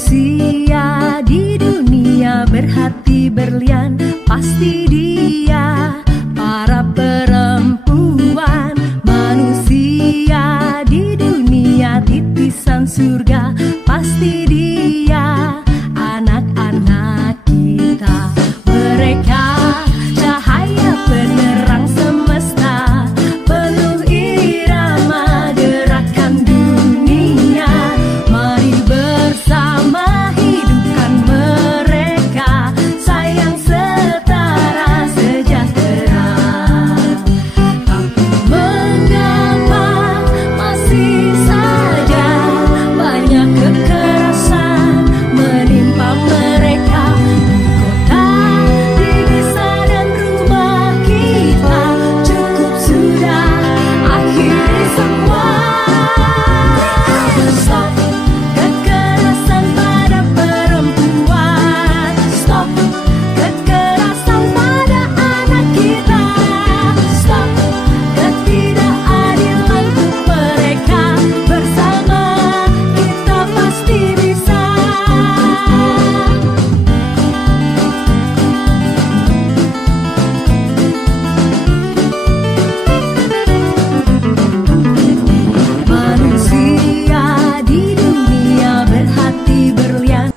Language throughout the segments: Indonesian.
Manusia di dunia berhati berlian, pasti dia para perempuan. Manusia di dunia titisan surga, pasti dia anak-anak kita. Mereka cahaya penerang semesta, penuh irama gerakan dunia. Mari bersama hidupkan mereka, sayang setara sejahtera. Tapi mengapa masih saja banyak kekerasan menimpa mereka? Kota, di desa dan rumah kita, cukup sudah, akhiri semua. Stop kekerasan pada perempuan, stop kekerasan pada anak kita, stop ketidakadilan untuk mereka. Bersama kita pasti bisa. Manusia di dunia berhati berlian.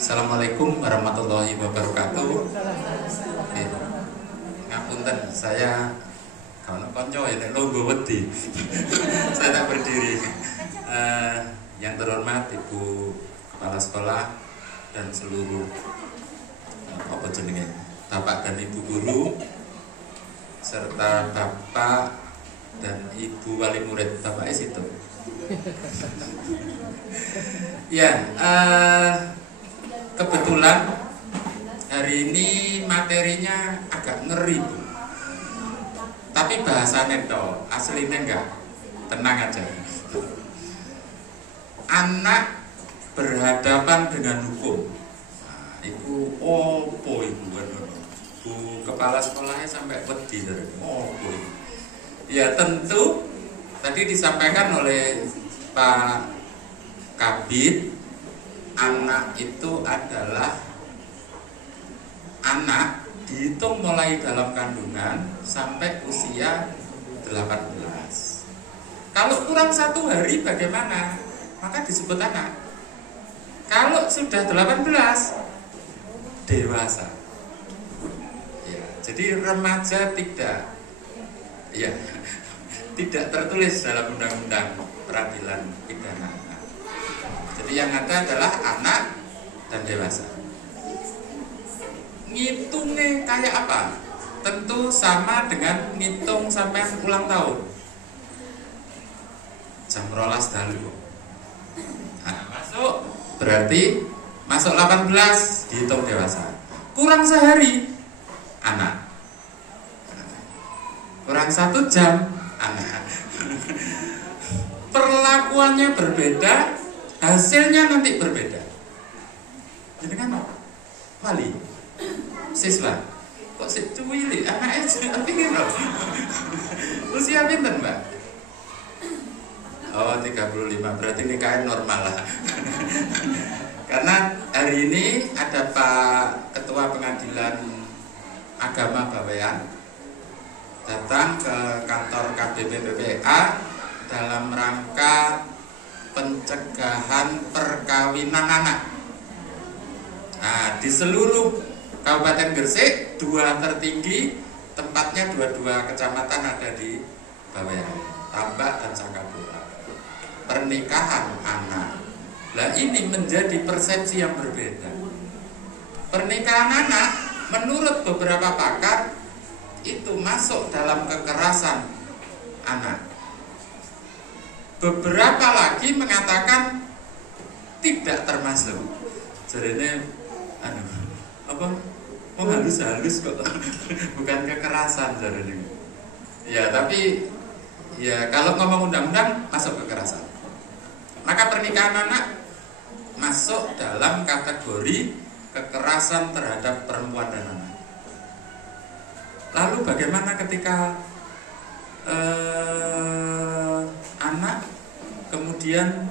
Assalamualaikum warahmatullahi wabarakatuh. Ngapunten, saya kalau konco ya longgo wedi. Saya tak berdiri. Yang terhormat Ibu Kepala Sekolah dan seluruh apa jenenge Bapak dan Ibu guru serta Bapak dan Ibu wali murid. Bapak itu. Ya, kebetulan hari ini materinya agak ngeri, Bu. Tapi bahasannya toh, aslinya enggak. Tenang aja. Anak berhadapan dengan hukum. Nah, itu opo ibu Bu kepala sekolahnya sampai wedi dari opo ibu. Ya tentu tadi disampaikan oleh Pak Kabid, anak itu adalah anak dihitung mulai dalam kandungan sampai usia 18. Kalau kurang 1 hari bagaimana? Maka disebut anak. Kalau sudah 18, dewasa. Ya, jadi remaja tidak, ya, tidak tertulis dalam undang-undang peradilan pidana. Jadi yang ada adalah anak dan dewasa. Ngitungnya kayak apa? Tentu sama dengan ngitung sampai ulang tahun. Jam 12 dalu. Nah, masuk berarti masuk 18 dihitung dewasa. Kurang sehari anak. Kurang 1 jam anak. Perlakuannya berbeda, hasilnya nanti berbeda. Jadi kan apa? Wali, siswa, kok secuili anaknya tapi gitu. Usia pinten Mbak? Oh 35, berarti nikahnya normal lah. Karena hari ini ada Pak Ketua Pengadilan Agama Bawean datang ke kantor KBP PPA dalam rangka pencegahan perkawinan anak. Nah, di seluruh Kabupaten Gresik, 2 tertinggi, tempatnya 22 kecamatan ada di Bawean, Tambak dan Sakabura. Pernikahan anak. Nah, ini menjadi persepsi yang berbeda. Pernikahan anak, menurut beberapa pakar, itu masuk dalam kekerasan anak. Beberapa lagi mengatakan tidak termasuk. Jadi apa? Oh halus-halus kok, bukan kekerasan jadi. Ya tapi ya kalau ngomong undang-undang masuk kekerasan. Maka pernikahan anak masuk dalam kategori kekerasan terhadap perempuan dan anak. Lalu bagaimana ketika anak kemudian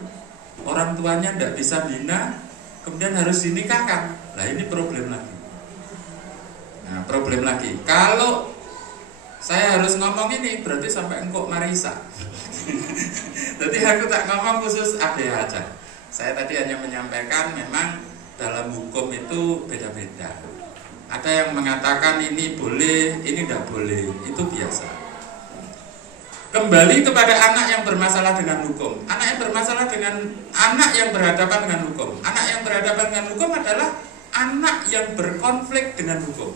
orang tuanya tidak bisa bina, kemudian harus dinikahkan. Nah ini problem lagi. Nah problem lagi. Kalau saya harus ngomong ini berarti sampai engkok Marisa. Jadi aku tak ngomong khusus ABH aja. Saya tadi hanya menyampaikan memang dalam hukum itu beda-beda. Ada yang mengatakan ini boleh, ini tidak boleh. Itu biasa. Kembali kepada anak yang bermasalah dengan hukum. Anak yang bermasalah dengan anak yang berhadapan dengan hukum. Anak yang berhadapan dengan hukum adalah anak yang berkonflik dengan hukum.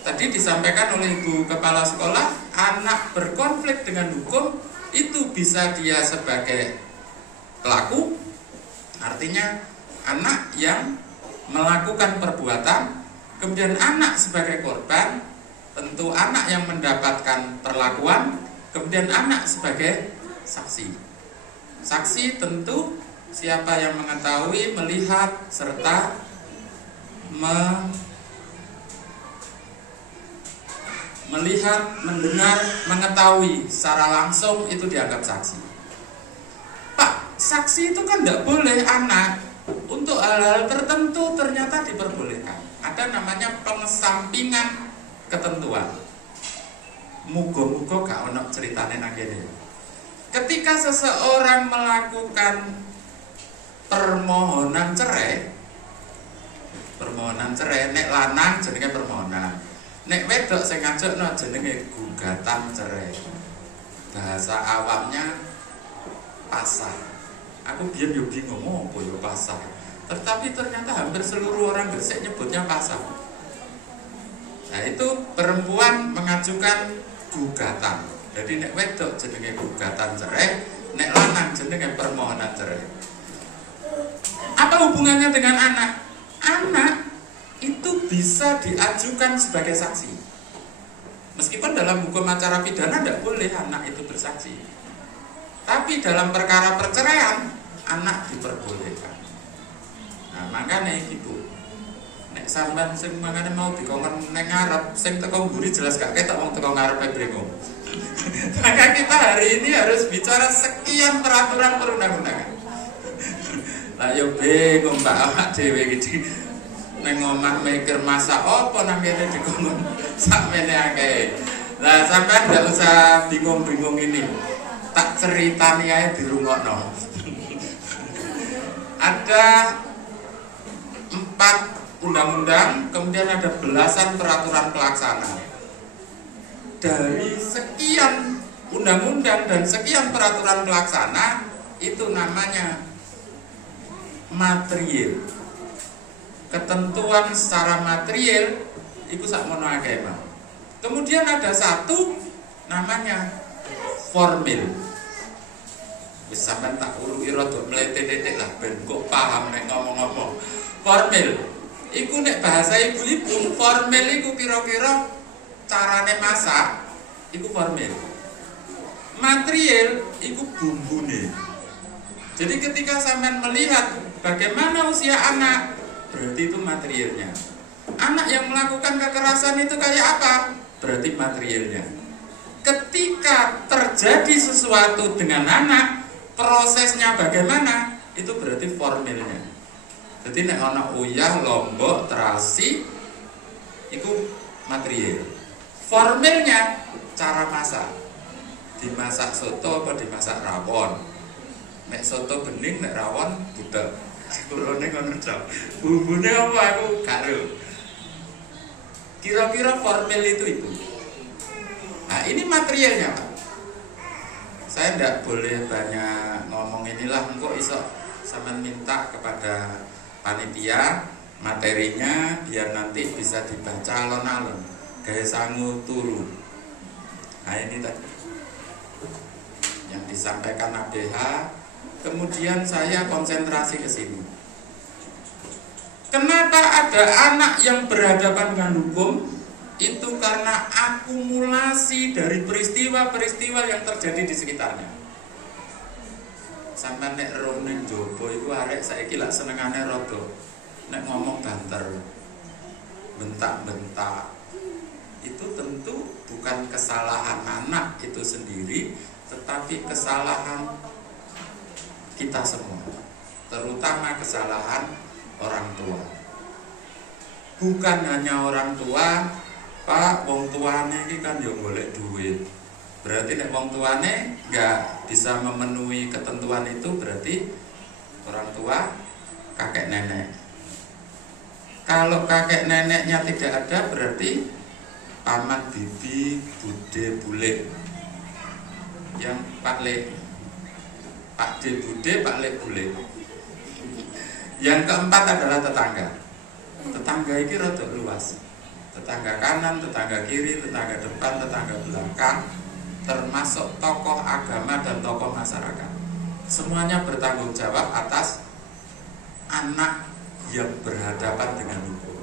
Tadi disampaikan oleh Ibu Kepala Sekolah, anak berkonflik dengan hukum itu bisa dia sebagai pelaku, artinya anak yang melakukan perbuatan, kemudian anak sebagai korban, tentu anak yang mendapatkan perlakuan, kemudian anak sebagai saksi. Saksi tentu siapa yang mengetahui, melihat, serta melihat, mendengar, mengetahui secara langsung itu dianggap saksi. Pak, saksi itu kan tidak boleh anak. Untuk hal-hal tertentu ternyata diperbolehkan. Ada namanya pengesampingan ketentuan. Muga-muga gak ono ceritane nang kene. Ketika seseorang melakukan permohonan cerai, nek lanang jenenge permohonan, nek wedok sing ngajakno jenenge gugatan cerai. Bahasa awamnya pasar. Aku biar yo bingung apa yo pasar. Tetapi ternyata hampir seluruh orang Gresik nyebutnya pasar. Nah, itu perempuan mengajukan gugatan. Jadi nek wedok jenenge gugatan cerai, nek lanang jenenge permohonan cerai. Apa hubungannya dengan anak? Anak itu bisa diajukan sebagai saksi. Meskipun dalam hukum acara pidana tidak boleh anak itu bersaksi. Tapi dalam perkara perceraian, anak diperbolehkan. Nah, makanya ibu, nek sampean sing mangane mau dikongkon ning ngarep, sing teko mburi jelas gak ketok wong teko ngarepe brengong. Maka kita hari ini harus bicara sekian peraturan perundang-undangan. Lah yo bingung Pak awak dhewe iki. Neng omah mikir masak apa nang kene dikongkon sakmene akeh. Lah sampean ndak usah bingung-bingung ini. Tak ceritani ae dirungokno. Ada 4 undang-undang, kemudian ada belasan peraturan pelaksana. Dari sekian undang-undang dan sekian peraturan pelaksana, itu namanya material. Ketentuan secara material itu sakmono akeh, Pak. Kemudian ada satu namanya formil. Wis sampean tak uruki rada mlete-tetek lah ben kok paham nek ngomong-ngomong. Formil iku nek bahasa ibu-ibu, formil iku kira-kira carane masak iku formil. Material iku bumbune. Jadi ketika sampean melihat bagaimana usia anak, berarti itu materialnya. Anak yang melakukan kekerasan itu kayak apa? Berarti materialnya. Ketika terjadi sesuatu dengan anak, prosesnya bagaimana? Itu berarti formilnya. Jadi nek ana uyah, lombok, terasi, itu material. Formilnya cara masak. Dimasak soto apa dimasak rawon? Nek soto bening, nek rawon budak. Kulone ngono tok. Bumbune apa aku karo. Kira-kira formil itu. Nah, ini materialnya, Pak. Saya tidak boleh banyak ngomong inilah, engkau iso sampean minta kepada panitia materinya biar nanti bisa dibaca alon-alon. Gaya sangu turu. Nah, ini tadi yang disampaikan ABH. Kemudian saya konsentrasi ke sini. Kenapa ada anak yang berhadapan dengan hukum? Itu karena akumulasi dari peristiwa-peristiwa yang terjadi di sekitarnya. Sampai nek roning jopo iku arek saiki lak senengane rada nek ngomong banter, bentak-bentak. Itu tentu bukan kesalahan anak itu sendiri, tetapi kesalahan kita semua, terutama kesalahan orang tua. Bukan hanya orang tua, Pak, wong tuane iki kan yo golek duit. Berarti nek wong tuane nggak bisa memenuhi ketentuan itu, berarti orang tua kakek nenek. Kalau kakek neneknya tidak ada, berarti paman, bibi, bude, bule. Yang Pak Le, Pak D, bude, Pak Le, bule. Yang keempat adalah tetangga. Tetangga ini rada luas. Tetangga kanan, tetangga kiri, tetangga depan, tetangga belakang, termasuk tokoh agama dan tokoh masyarakat. Semuanya bertanggung jawab atas anak yang berhadapan dengan hukum.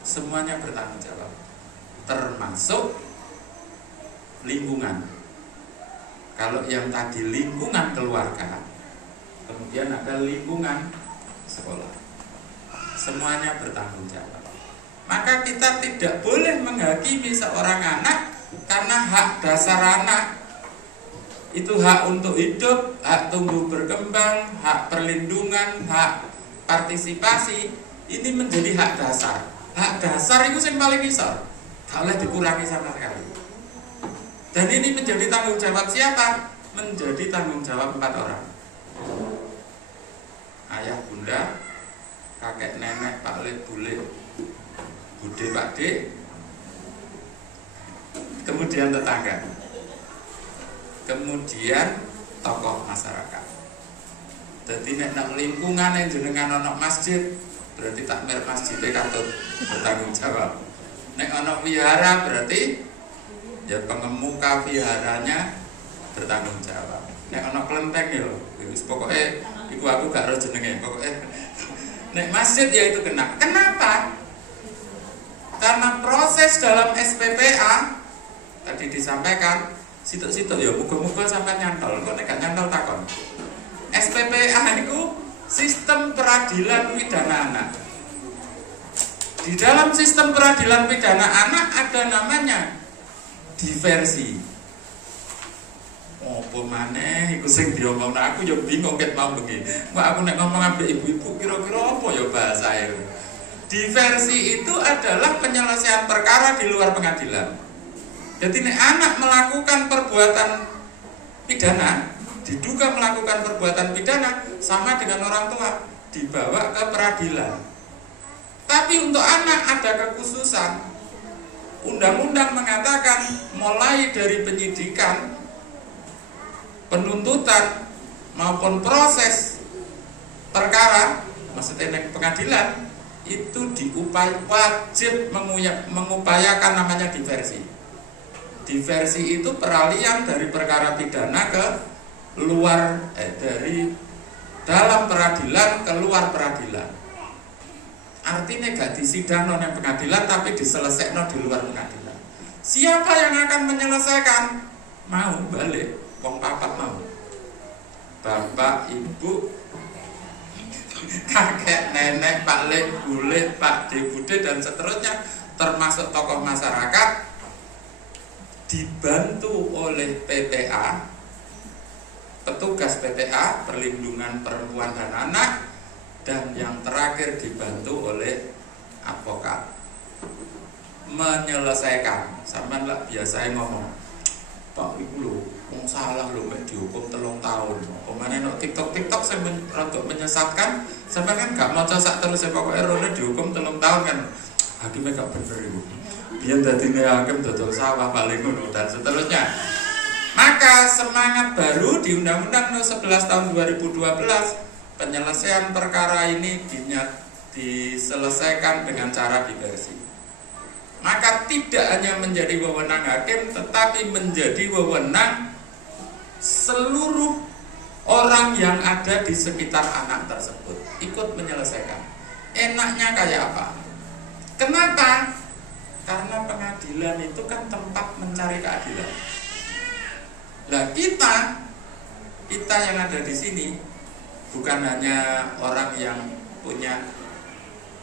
Semuanya bertanggung jawab, termasuk lingkungan. Kalau yang tadi lingkungan keluarga, kemudian ada lingkungan sekolah. Semuanya bertanggung jawab. Maka kita tidak boleh menghakimi seorang anak karena hak dasar anak itu hak untuk hidup, hak tumbuh berkembang, hak perlindungan, hak partisipasi. Ini menjadi hak dasar. Hak dasar itu yang paling besar, tak boleh dikurangi sama sekali. Dan ini menjadi tanggung jawab siapa? Menjadi tanggung jawab 4 orang. Ayah, bunda, kakek, nenek, Pak Le, bule, bude, Pak D, kemudian tetangga, kemudian tokoh masyarakat. Jadi nek lingkungan yang jenengan ono masjid, berarti takmir masjidnya katut bertanggung jawab. Nek ono wihara, berarti ya pengemuka viharanya bertanggung jawab. Nek ono kelenteng ya, pokoknya iku aku gak roh jenenge, pokoknya nek masjid ya itu kena. Kenapa? Karena proses dalam SPPA tadi disampaikan, situ-situ ya muga-muga sampai nyantol. Kok nek gak nyantol takon. SPPA itu sistem peradilan pidana anak. Di dalam sistem peradilan pidana anak ada namanya diversi. Apa maneh iku sing diomongno aku ya bingung ket mau bengi. Kok aku nek ngomong ambek ibu-ibu kira-kira apa ya bahasae. Diversi itu adalah penyelesaian perkara di luar pengadilan. Jadi nek anak melakukan perbuatan pidana, diduga melakukan perbuatan pidana sama dengan orang tua, dibawa ke peradilan. Tapi untuk anak ada kekhususan. Undang-undang mengatakan mulai dari penyidikan, penuntutan maupun proses perkara, maksudnya pengadilan itu wajib mengupayakan namanya diversi. Diversi itu peralihan dari perkara pidana ke luar dari dalam peradilan ke luar peradilan. Artinya gak disidangno nang pengadilan tapi diselesaikan di luar pengadilan. Siapa yang akan menyelesaikan? Mau balik wong papat mau. Bapak, ibu, kakek, nenek, Pak Le, bule, Pak D, bude dan seterusnya, termasuk tokoh masyarakat, dibantu oleh PPA, petugas PPA, perlindungan perempuan dan anak, dan yang terakhir dibantu oleh advokat menyelesaikan. Sampeyan lah biasa ngomong, Pak iku lho wong salah lho mek dihukum 3 tahun. Pemane nek TikTok sing rada menyesatkan, sampeyan kan gak maca sak terus pokoke rene dihukum 3 tahun kan. Hakime gak bener iku. Biyen dadine hakim dodol sawah paling ngono dan seterusnya. Maka semangat baru di Undang-Undang No 11 tahun 2012, penyelesaian perkara ini diselesaikan dengan cara diversi. Maka tidak hanya menjadi wewenang hakim, tetapi menjadi wewenang seluruh orang yang ada di sekitar anak tersebut ikut menyelesaikan. Enaknya kayak apa? Kenapa? Karena pengadilan itu kan tempat mencari keadilan. Nah kita yang ada di sini bukan hanya orang yang punya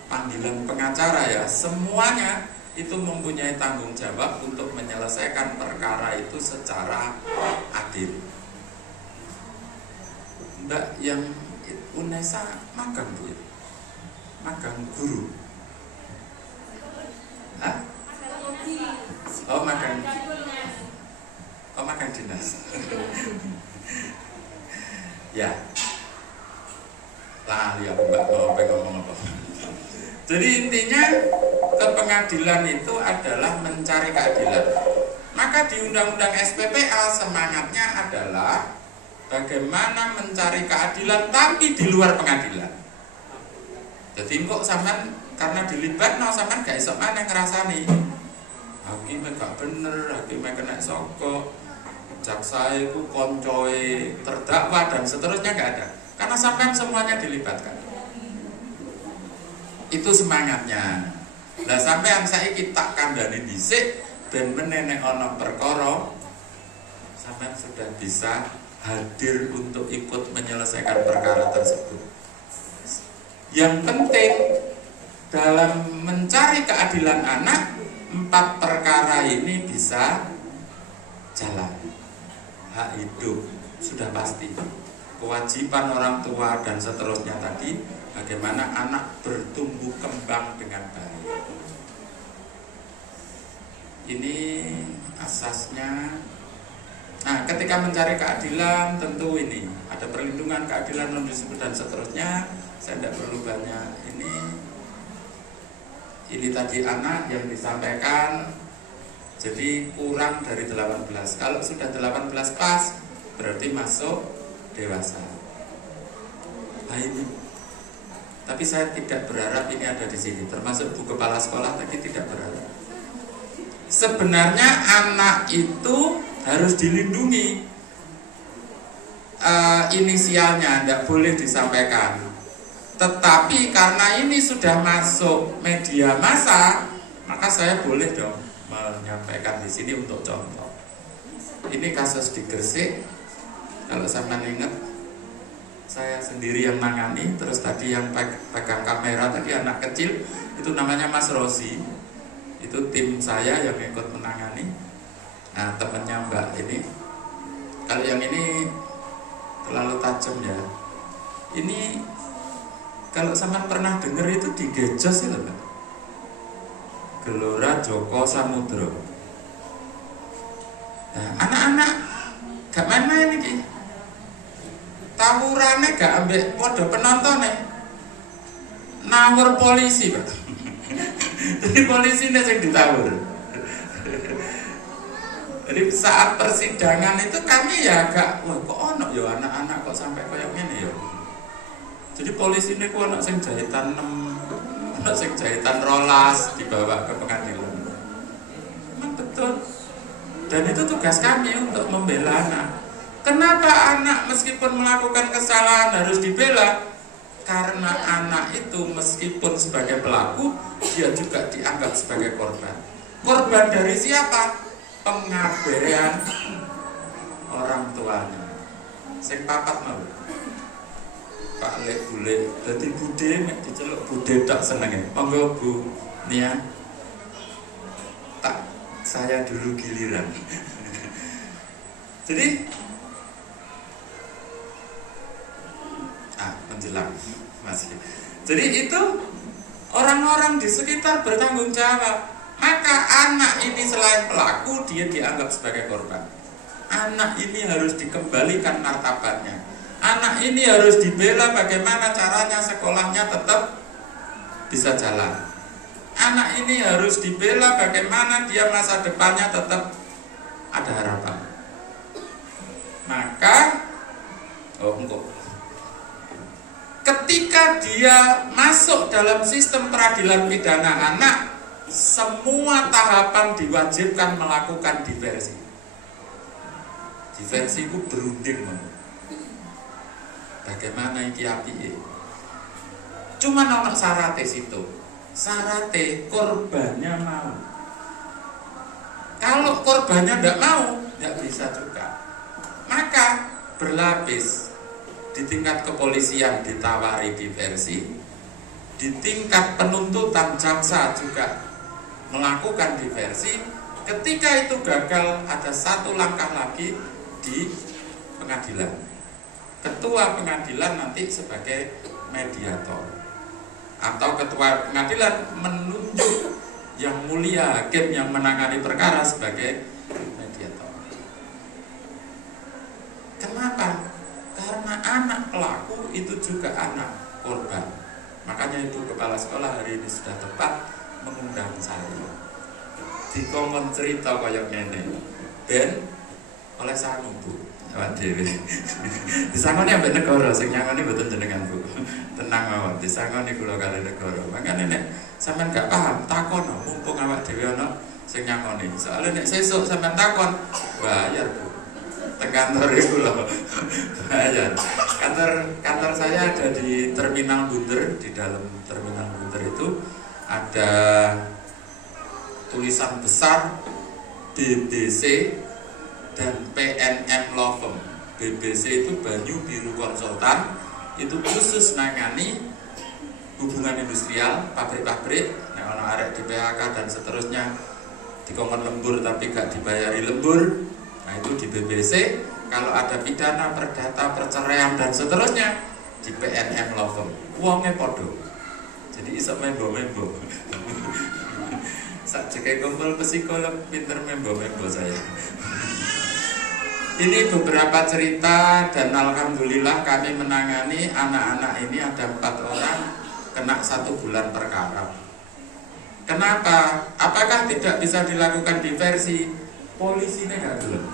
panggilan pengacara ya, semuanya itu mempunyai tanggung jawab untuk menyelesaikan perkara itu secara adil. Mbak yang UNESA magang Bu ya? Magang guru? Hah? Oh magang. Oh magang dinas. Ya. Lah ya Mbak mau ngomong apa? Jadi intinya ke pengadilan itu adalah mencari keadilan. Maka di Undang-Undang SPPA semangatnya adalah bagaimana mencari keadilan tapi di luar pengadilan. Jadi kok sampean karena dilibat no sampean gak iso maneh ngrasani. Hakime gak bener, hakime kena sogok, jaksa itu koncoe terdakwa dan seterusnya gak ada. Karena sampean semuanya dilibatkan. Itu semangatnya. Lah sampean saiki tak kandhani dhisik ben menene ana perkara sampean sudah bisa hadir untuk ikut menyelesaikan perkara tersebut. Yang penting dalam mencari keadilan anak, 4 perkara ini bisa jalan. Hak hidup sudah pasti, kewajiban orang tua dan seterusnya tadi, bagaimana anak bertumbuh kembang dengan baik. Ini asasnya. Nah, ketika mencari keadilan tentu ini ada perlindungan, keadilan non disebut dan seterusnya. Saya tidak perlu banyak ini tadi anak yang disampaikan. Jadi kurang dari 18. Kalau sudah 18 pas berarti masuk dewasa. Nah ini. Tapi saya tidak berharap ini ada di sini. Termasuk Bu Kepala Sekolah tadi tidak berharap. Sebenarnya anak itu harus dilindungi. Inisialnya tidak boleh disampaikan. Tetapi karena ini sudah masuk media massa, maka saya boleh dong menyampaikan di sini untuk contoh. Ini kasus di Gresik. Kalau sampean ingat, saya sendiri yang nangani. Terus tadi yang pegang kamera tadi anak kecil, itu namanya Mas Rosi. Itu tim saya yang ikut menangani. Nah temannya Mbak ini, kalau yang ini terlalu tajam ya. Ini kalau sampean pernah dengar itu di Gejos itu Mbak, Gelora Joko Samudro. Nah anak-anak gak main-main ini, tawurannya gak ambek podo penontonnya, nawur polisi Pak. Jadi polisi ini yang ditawur. Jadi saat persidangan itu kami ya agak, wah kok ono ya anak-anak kok sampai kayak gini ya. Jadi polisi ini kok ono sing jahitan 6, ono sing jahitan rolas dibawa ke pengadilan. Memang betul. Dan itu tugas kami untuk membela anak. Kenapa anak meskipun melakukan kesalahan harus dibela? Karena anak itu meskipun sebagai pelaku, dia juga dianggap sebagai korban. Korban dari siapa? Pengabaian orang tuanya. Sing papat mau Pak Lek Bule, dadi bude mek diceluk bude tak senenge. Monggo Bu Nia. Tak saya dulu giliran. Jadi menjelang masih. Jadi itu orang-orang di sekitar bertanggung jawab. Maka anak ini selain pelaku, dia dianggap sebagai korban. Anak ini harus dikembalikan martabatnya. Anak ini harus dibela bagaimana caranya sekolahnya tetap bisa jalan. Anak ini harus dibela bagaimana dia masa depannya tetap ada harapan. Maka ketika dia masuk dalam sistem peradilan pidana anak, semua tahapan diwajibkan melakukan diversi. Diversi itu berunding. Bagaimana iki apike? Cuma ono syaratnya situ. Syaratnya korbannya mau. Kalau korbannya tidak mau, tidak bisa juga. Maka berlapis. Di tingkat kepolisian ditawari diversi, di tingkat penuntutan jaksa juga melakukan diversi. Ketika itu gagal, ada satu langkah lagi di pengadilan. ketua pengadilan nanti sebagai mediator, atau ketua pengadilan menunjuk yang mulia hakim yang menangani perkara sebagai mediator. Kenapa? Karena anak pelaku itu juga anak korban. Makanya Ibu Kepala Sekolah hari ini sudah tepat mengundang saya. Dikongkon cerita kayak ngene. Ben oleh sangu Bu, awak dhewe. Disangoni ambek negara, sing nyangoni mboten jenengan Bu. Tenang mawon, disangoni kula kali negara. Makane nek sampean gak paham, takon mumpung awak dhewe ana sing nyangoni. Soale nek sesuk sampean takon, bayar Bu. Teng kantor iku lho. Bayar. Kantor saya ada di Terminal Bunder. Di dalam Terminal Bunder itu ada tulisan besar BBC dan PNM Law Firm. BBC itu Banyu Biru Konsultan, itu khusus nangani hubungan industrial, pabrik-pabrik, nek ana arek di PHK dan seterusnya dikongkon lembur tapi gak dibayari lembur. Nah itu di BBC. Kalau ada pidana, perdata, perceraian dan seterusnya di PNM Law Firm. Uangnya podo. Jadi iso membo-membo. Sak jeke kumpul psikolog pinter membo-membo saya. Ini beberapa cerita dan alhamdulillah kami menangani anak-anak ini ada 4 orang kena 1 bulan perkara. Kenapa? Apakah tidak bisa dilakukan diversi? Polisinya gak gelem.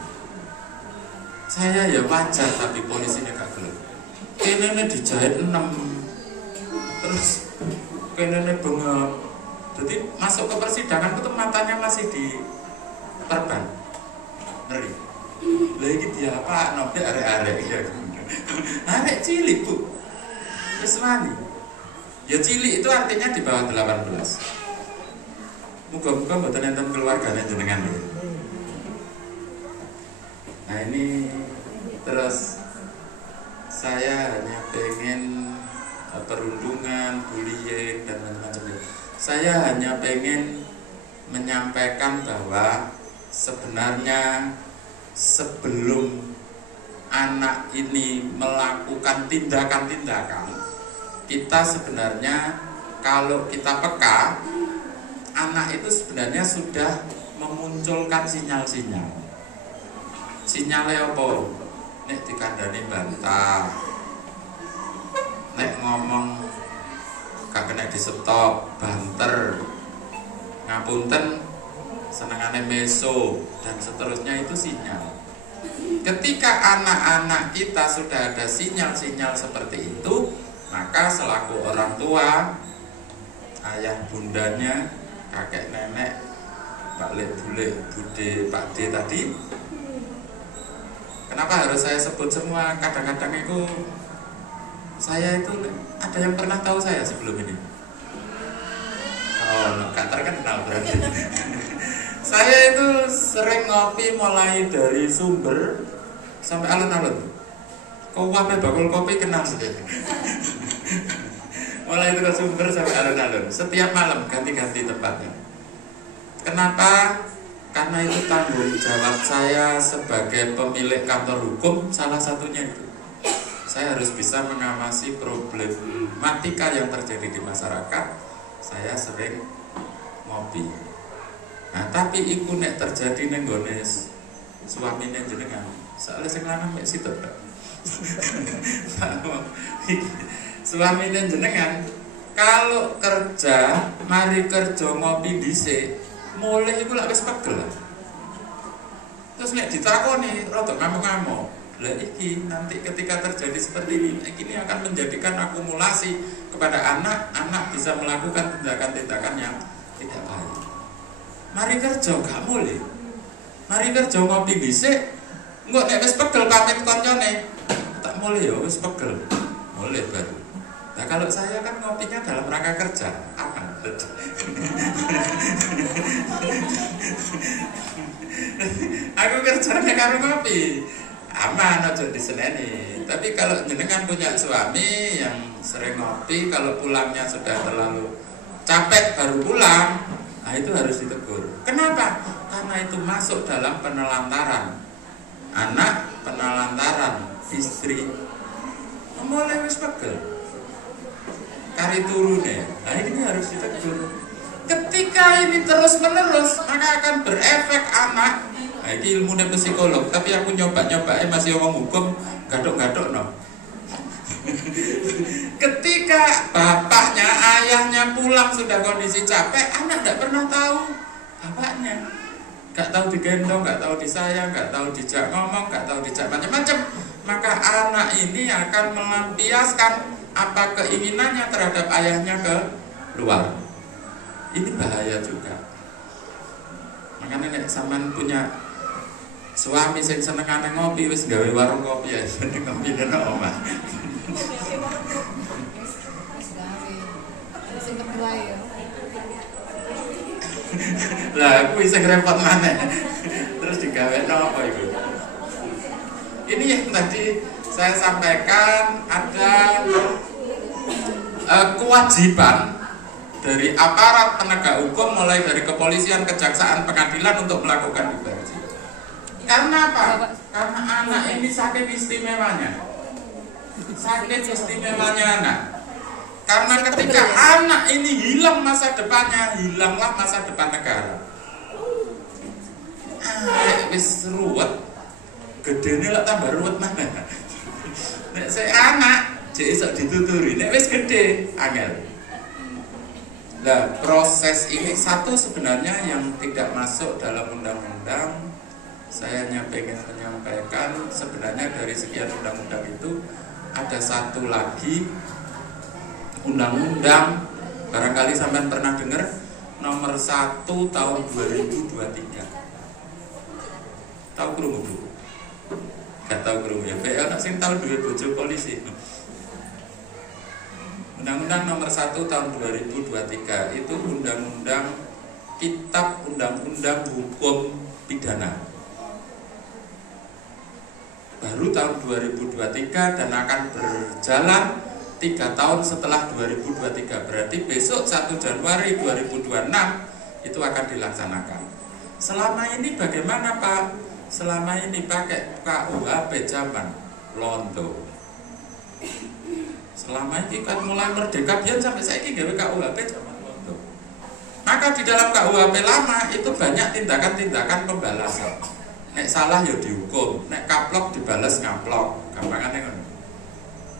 Saya ya wajar tapi polisinya gak gelem. Kenene dijahit 6. Terus kenene bengep. Jadi masuk ke persidangan itu matanya masih di perban. Ngeri. Lah iki dia apa nopo arek-arek ya. Arek cilik, Bu. Wis wani. Ya cilik itu artinya di bawah 18. Muga-muga mboten enten keluargane jenengan ya. Nah ini terus saya hanya pengen perundungan, bullying dan macam-macam. Saya hanya pengen menyampaikan bahwa sebenarnya sebelum anak ini melakukan tindakan-tindakan, kita sebenarnya kalau kita peka, anak itu sebenarnya sudah memunculkan sinyal-sinyal. Sinyalnya apa? Nek dikandani bantah, nek ngomong gak kena di stop, banter, ngapunten, senengane meso dan seterusnya, itu sinyal. Ketika anak-anak kita sudah ada sinyal-sinyal seperti itu, maka selaku orang tua, ayah bundanya, kakek nenek, Pak Lek, Bule, Bude, Pak D tadi, kenapa harus saya sebut semua? Kadang-kadang itu saya itu ada yang pernah tahu saya sebelum ini. Oh, gak terkenal berarti. Saya itu sering ngopi mulai dari Sumber sampai alun-alun. Kau wape bakul kopi kenal sudah. Mulai itu ke Sumber sampai alun-alun. Setiap malam ganti-ganti tempatnya. Kenapa? Karena itu tanggung jawab saya sebagai pemilik kantor hukum, salah satunya itu. Saya harus bisa mengawasi problematika yang terjadi di masyarakat. Saya sering ngopi. Nah, tapi iku nek terjadi neng gone suamine jenengan. Soalnya sing lanang mek situ. Suamine jenengan kalau kerja, mari kerja ngopi dhisik, mulai iku lak wis pegel. Terus nek ditakoni rada ngamuk-ngamuk. Lah iki nanti ketika terjadi seperti ini akan menjadikan akumulasi kepada anak bisa melakukan tindakan-tindakan yang tidak baik. Mari kerja gak mulai. Mari kerja ngopi dhisik, engko nek wis pegel pamit koncone. Tak mulai ya wis pegel. Mulai baru. Nah kalau saya kan ngopinya dalam rangka kerja, aman. Aku kerjanya karo ngopi, aman aja diseneni. Tapi kalau jenengan punya suami yang sering ngopi, kalau pulangnya sudah terlalu capek baru pulang, nah itu harus ditegur. Kenapa? Karena itu masuk dalam penelantaran anak, penelantaran istri, ini terus menerus maka akan berefek anak. Nah, ini ilmu psikolog, tapi aku nyoba-nyoba masih ngomong hukum gadok-gadok no. Ketika bapaknya, ayahnya pulang sudah kondisi capek, anak tidak pernah tahu bapaknya, nggak tahu digendong, nggak tahu disayang, nggak tahu dijak ngomong, nggak tahu dijak macam-macam. Maka anak ini akan melampiaskan apa keinginannya terhadap ayahnya ke luar. Ini bahaya juga. Makanya nek sampean punya suami sing senengane ngopi wis gawe warung kopi ya, seneng ngopi nang omah. Lah aku bisa repot maneh. Terus digawe apa itu? Ini yang tadi saya sampaikan, ada kewajiban dari aparat penegak hukum mulai dari kepolisian, kejaksaan, pengadilan untuk melakukan diversi. Karena apa? Karena anak ini saking istimewanya. Saking istimewanya anak. Karena ketika anak ini hilang masa depannya, hilanglah masa depan negara. Wis ruwet. Gedene lak tambah ruwet mana? Nek saya anak, jek iso dituturi. Nek wis gede, angel. Nah, proses ini satu sebenarnya yang tidak masuk dalam undang-undang. Saya pengen menyampaikan sebenarnya dari sekian undang-undang itu ada satu lagi undang-undang, barangkali sampean pernah dengar, nomor 1 tahun 2023. Tahu krungu Bu? Gak tahu krungu ya. Kayak anak sing tahu duwe bojo polisi. Undang-undang nomor 1 tahun 2023 itu undang-undang kitab undang-undang hukum pidana. Baru tahun 2023 dan akan berjalan 3 tahun setelah 2023. Berarti besok 1 Januari 2026 itu akan dilaksanakan. Selama ini bagaimana Pak? Selama ini pakai KUHP zaman londo. Selama ini kan mulai merdeka biar sampai saya ini gawe KUHP zaman londo. Maka di dalam KUHP lama itu banyak tindakan-tindakan pembalasan. Nek salah ya dihukum, nek kaplok dibalas ngaplok. Gampangannya kan.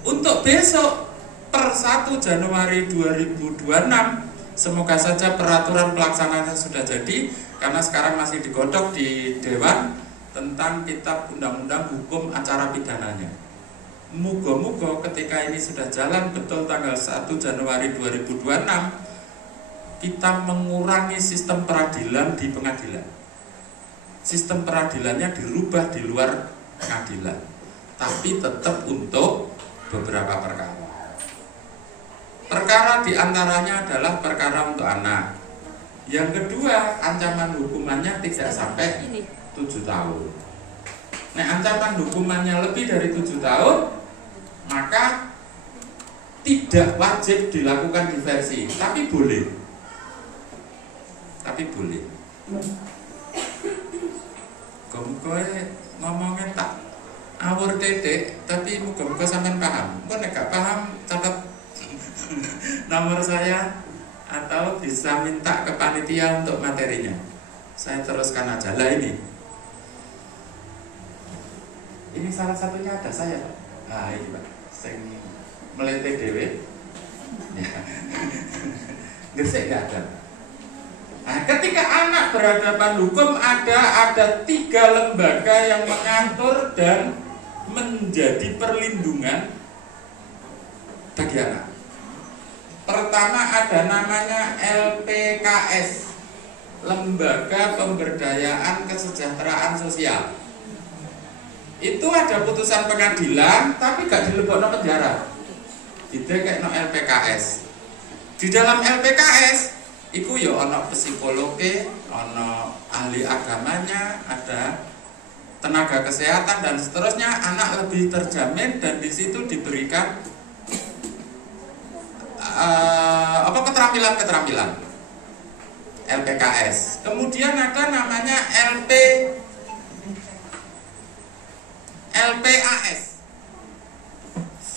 Untuk besok per 1 Januari 2026 semoga saja peraturan pelaksanaannya sudah jadi, karena sekarang masih digodok di Dewan tentang kitab undang-undang hukum acara pidananya. Muga-muga ketika ini sudah jalan betul tanggal 1 Januari 2026 kita mengurangi sistem peradilan di pengadilan. Sistem peradilannya dirubah di luar pengadilan, tapi tetap untuk beberapa perkara. Perkara diantaranya adalah perkara untuk anak. Yang kedua, ancaman hukumannya tidak sampai 7 tahun. Nah, ancaman hukumannya lebih dari 7 tahun, maka tidak wajib dilakukan diversi, tapi boleh. Tapi boleh. Muga-muga ngomongnya tak awur titik, tapi muga-muga sampean paham. Kok nek gak paham catat nomor saya atau bisa minta ke panitia untuk materinya. Saya teruskan aja lah ini. Ini salah satunya ada saya, Pak. Ah, ini Pak. Sing melete dhewe. Gesek gak ada. Nah, ketika anak berhadapan hukum ada 3 lembaga yang mengatur dan menjadi perlindungan bagi anak. Pertama ada namanya LPKS, Lembaga Pemberdayaan Kesejahteraan Sosial. Itu ada putusan pengadilan, tapi gak dilebokno penjara. Didekekno LPKS. Di dalam LPKS iku ya ana psikologe, ana ahli agamanya, ada tenaga kesehatan dan seterusnya. Anak lebih terjamin dan di situ diberikan keterampilan LPKS. Kemudian ada namanya LPAS.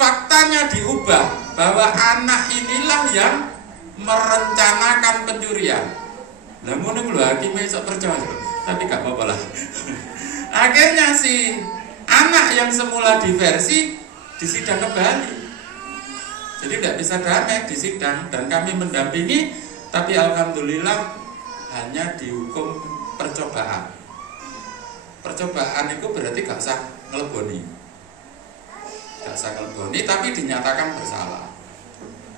Faktanya diubah bahwa anak inilah yang merencanakan pencurian. Lah ngono lho hakime iso percaya, tapi gak apa-apa lah. Akhirnya si anak yang semula diversi disidang kembali. Jadi tidak bisa damai di sidang dan kami mendampingi, tapi alhamdulillah hanya dihukum percobaan. Percobaan itu berarti gak usah ngeleboni. Gak usah ngeleboni tapi dinyatakan bersalah.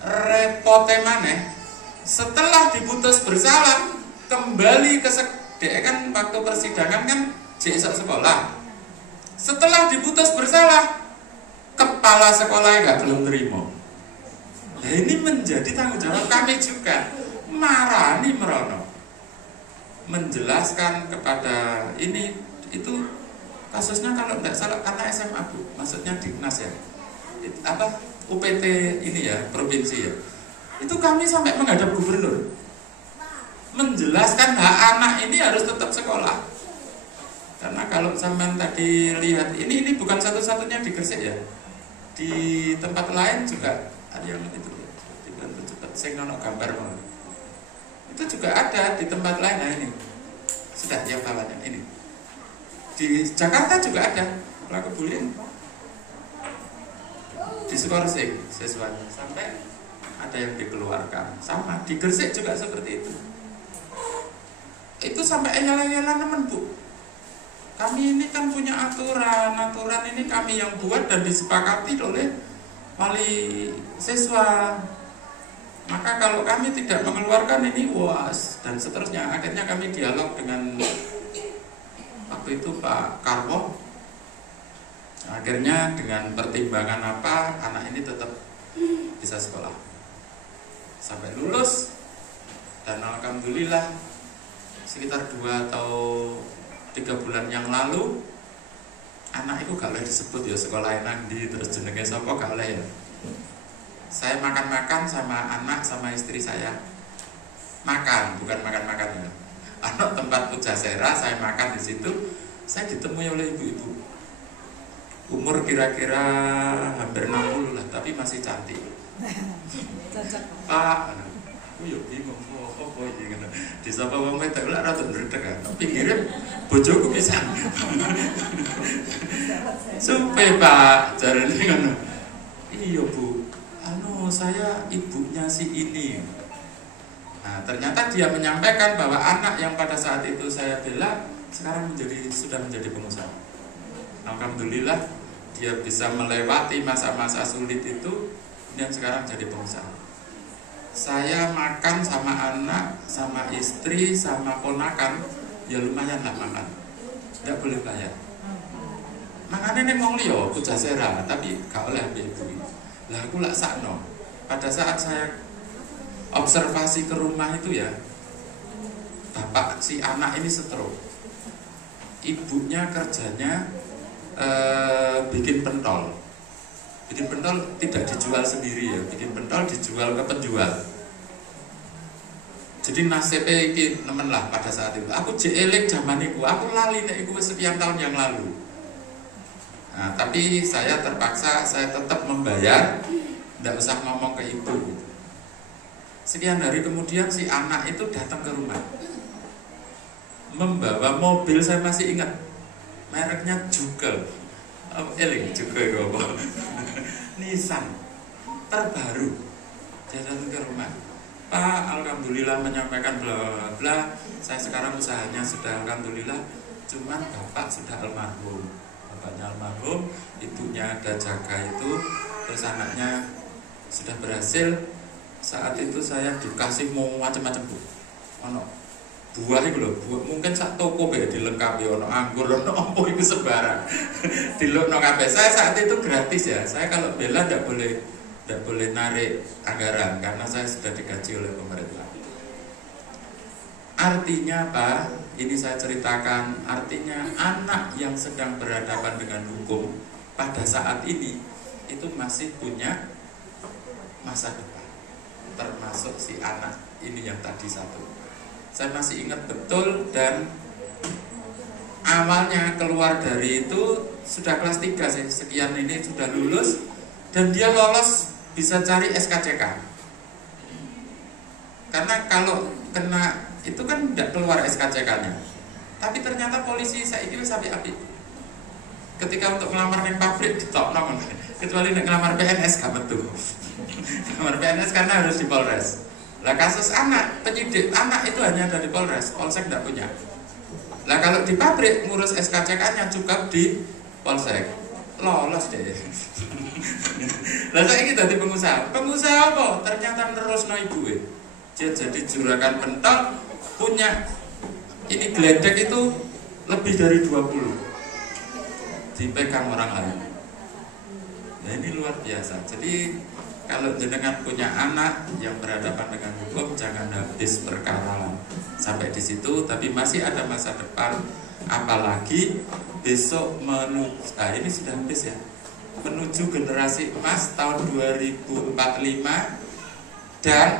Repote maneh setelah diputus bersalah kembali ke dia kan waktu persidangan kan jek sekolah. Setelah diputus bersalah kepala sekolahnya gak belum terima. Nah ini menjadi tanggung jawab kami juga, marani merono, menjelaskan kepada ini itu kasusnya kalau tidak salah karena SMA Bu, maksudnya Dignas ya, apa UPT ini ya provinsi ya, itu kami sampai menghadap gubernur, menjelaskan hak anak ini harus tetap sekolah. Karena kalau sampean tadi lihat ini bukan satu-satunya di Gresik ya, di tempat lain juga ada yang itu dibantu cepat saya nono gambar mau. Itu juga ada di tempat lain. Nah ini sudah yang bawahnya ini di Jakarta juga ada pelaku bullying di skorsing siswanya sampai ada yang dikeluarkan. Sama di Gresik juga seperti itu sampai enyal-enyalan temen Bu. Kami ini kan punya aturan ini kami yang buat dan disepakati oleh wali siswa. Maka kalau kami tidak mengeluarkan ini was dan seterusnya. Akhirnya kami dialog dengan waktu itu Pak Karwo. Akhirnya dengan pertimbangan apa anak ini tetap bisa sekolah sampai lulus. Dan alhamdulillah sekitar 2 atau 3 bulan yang lalu anak itu gak boleh disebut ya sekolah nang di terus jenenge sapa gak boleh ya. Saya makan-makan sama anak sama istri saya. Makan, bukan makan-makan ya. Anak tempat pujasera saya makan di situ, saya ditemui oleh ibu-ibu. Umur kira-kira hampir 60 lah, tapi masih cantik. Pak, aku yo bingung apa iki ngono. Disapa wong wedok lak rada ndredeg kan. Pinggire bojoku pisan. Supe Pak, jarene ngono. Iya Bu, saya ibunya si ini. Nah, ternyata dia menyampaikan bahwa anak yang pada saat itu saya bela sekarang sudah menjadi pengusaha. Alhamdulillah dia bisa melewati masa-masa sulit itu dan sekarang jadi pengusaha. Saya makan sama anak, sama istri, sama ponakan, ya lumayan lah makan. Tidak boleh bayar. Makanya ini ngomong liyo, pujasera, tapi gak oleh ambil ibu. Lah aku lak sakno. Pada saat saya observasi ke rumah itu ya, bapak si anak ini stroke. Ibunya kerjanya bikin pentol. Bikin pentol tidak dijual sendiri ya, bikin pentol dijual ke penjual. Jadi nasibnya iki nemen lah pada saat itu. Aku jeeling zaman itu, aku lali nek iku sekian tahun yang lalu. Nah, tapi saya terpaksa, saya tetap membayar, tidak usah ngomong ke ibu. Sekian hari kemudian si anak itu datang ke rumah, membawa mobil, saya masih ingat, mereknya Jukel. Jukel itu apa? Nissan terbaru. Dia datang ke rumah, Pak, alhamdulillah menyampaikan bla bla bla. Saya sekarang usahanya sudah alhamdulillah, cuman bapak sudah almarhum. Bapaknya almarhum, ibunya ada jaga itu, terus anaknya sudah berhasil. Saat itu saya dikasih mau macam-macam Bu. Ono buah itu loh, buah mungkin sak toko be dilengkapi, ono anggur, ono apa itu sebarang. Dilokno kabeh. Saya saat itu gratis ya. Saya kalau bela tidak boleh narik anggaran karena saya sudah digaji oleh pemerintah. Artinya Pak, ini saya ceritakan, artinya anak yang sedang berhadapan dengan hukum pada saat ini itu masih punya masa depan, termasuk si anak ini yang tadi satu. Saya masih ingat betul dan awalnya keluar dari itu sudah kelas 3 sih, sekian ini sudah lulus dan dia lolos bisa cari SKCK. Karena kalau kena itu kan tidak keluar SKCK-nya. Tapi ternyata polisi saya ini sampai api. Ketika untuk melamar di pabrik ditok nomor, kecuali ngelamar PNS gak betul. Ngelamar PNS karena harus di Polres. Lah kasus anak, penyidik anak itu hanya ada di Polres, Polsek tidak punya. Lah kalau di pabrik ngurus SKCK-nya cukup di Polsek, lolos deh. Lah saya ini tadi pengusaha apa? Ternyata terus no ibu dia jadi juragan pentol, punya ini geledek itu lebih dari 20 dipegang orang lain. Nah ini luar biasa. Jadi kalau jenengan punya anak yang berhadapan dengan hukum, jangan habis perkara sampai di situ. Tapi masih ada masa depan. Apalagi besok menuju, ini sudah habis ya, menuju generasi emas tahun 2045. Dan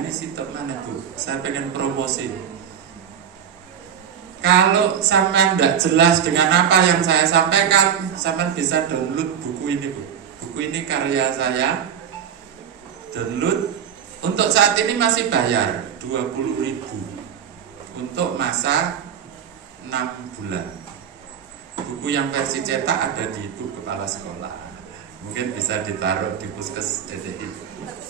ini sitok mana Bu? Saya pengen promosi. Kalau sampean tidak jelas dengan apa yang saya sampaikan, sampean bisa download buku ini Bu. Buku ini karya saya. Download. Untuk saat ini masih bayar 20.000 untuk masa 6 bulan. Buku yang versi cetak ada di ibu kepala sekolah. Mungkin bisa ditaruh di puskes DTI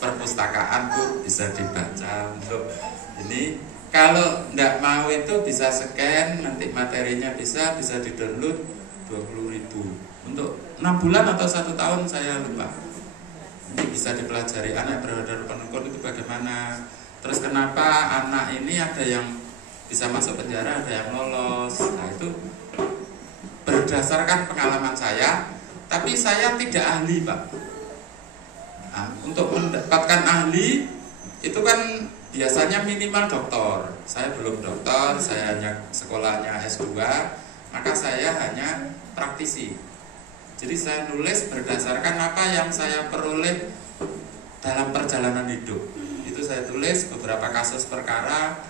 perpustakaan Bu, bisa dibaca untuk ini. Kalau tidak mau itu bisa scan, nanti materinya bisa di-download 20.000 untuk 6 bulan atau 1 tahun saya lupa. Ini bisa dipelajari anak berhadapan hukum itu bagaimana. Terus kenapa anak ini ada yang bisa masuk penjara, ada yang lolos. Nah itu berdasarkan pengalaman saya, tapi saya tidak ahli Pak. Nah, untuk mendapatkan ahli itu kan biasanya minimal doktor. Saya belum doktor, saya hanya sekolahnya S2, maka saya hanya praktisi. Jadi saya nulis berdasarkan apa yang saya peroleh dalam perjalanan hidup. Itu saya tulis beberapa kasus perkara,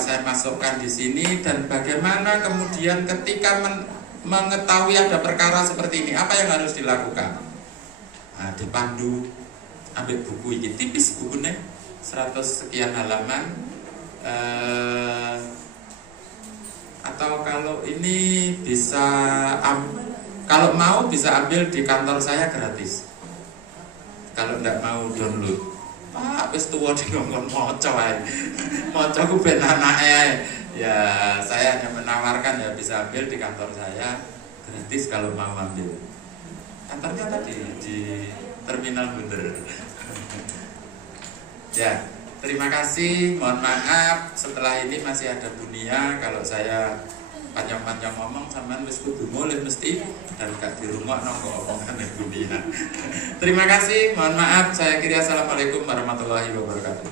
saya masukkan di sini, dan bagaimana kemudian ketika mengetahui ada perkara seperti ini, apa yang harus dilakukan. Nah, dipandu, ambil buku ini, tipis bukunya, 100 sekian halaman, atau kalau ini bisa kalau mau bisa ambil di kantor saya gratis. Kalau tidak mau download, Pak wis tuwa dikongkon maca wae. Maca ku ben anake. Ya, saya hanya menawarkan ya bisa ambil di kantor saya gratis kalau mau ambil. Kantornya tadi di Terminal Bunder. Ya, terima kasih. Mohon maaf setelah ini masih ada Bunia. Kalau saya panjang-panjang ngomong sampean wis kudu mulih mesti dan gak dirungokno kok omongan Bunia. Terima kasih. Mohon maaf. Saya kira assalamualaikum warahmatullahi wabarakatuh.